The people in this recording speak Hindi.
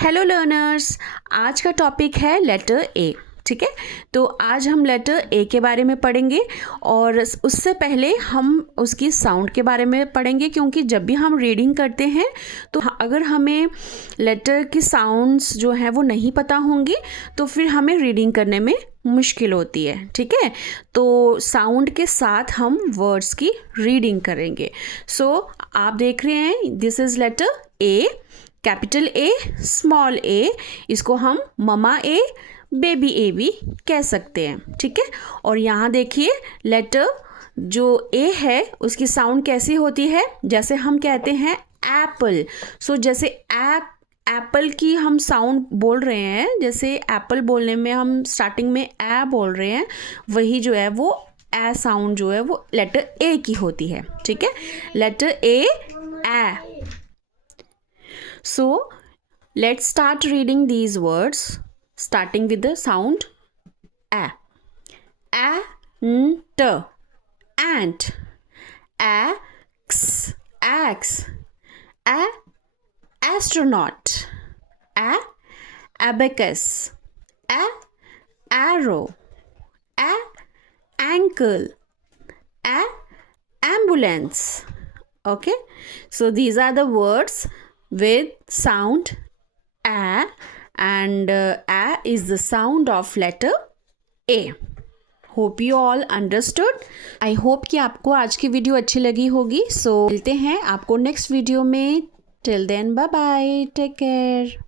हेलो लर्नर्स, आज का टॉपिक है लेटर ए। ठीक है, तो आज हम लेटर ए के बारे में पढ़ेंगे और उससे पहले हम उसकी साउंड के बारे में पढ़ेंगे, क्योंकि जब भी हम रीडिंग करते हैं तो अगर हमें लेटर की साउंड्स जो हैं वो नहीं पता होंगी तो फिर हमें रीडिंग करने में मुश्किल होती है। ठीक है, तो साउंड के साथ हम वर्ड्स की रीडिंग करेंगे। सो आप देख रहे हैं, this is letter A, capital A, small A, इसको हम ममा ए, बेबी ए भी कह सकते हैं। ठीक है, और यहाँ देखिए लेटर जो ए है उसकी साउंड कैसी होती है, जैसे हम कहते हैं एप्पल। सो जैसे एप्पल की हम साउंड बोल रहे हैं, जैसे एप्पल बोलने में हम स्टार्टिंग में ए बोल रहे हैं, वही जो है वो ए साउंड जो है वो लेटर ए की होती है। ठीक है, letter A. So, let's start reading these words, starting with the sound a. Ant, ant. Axe, axe. Astronaut. Abacus. Arrow. Ankle. Ambulance. Okay, so these are the words with sound a, and a is the sound of letter a. Hope you all understood. I hope कि आपको आज की वीडियो अच्छी लगी होगी। So मिलते हैं आपको नेक्स्ट वीडियो में। Till then, bye bye, take care.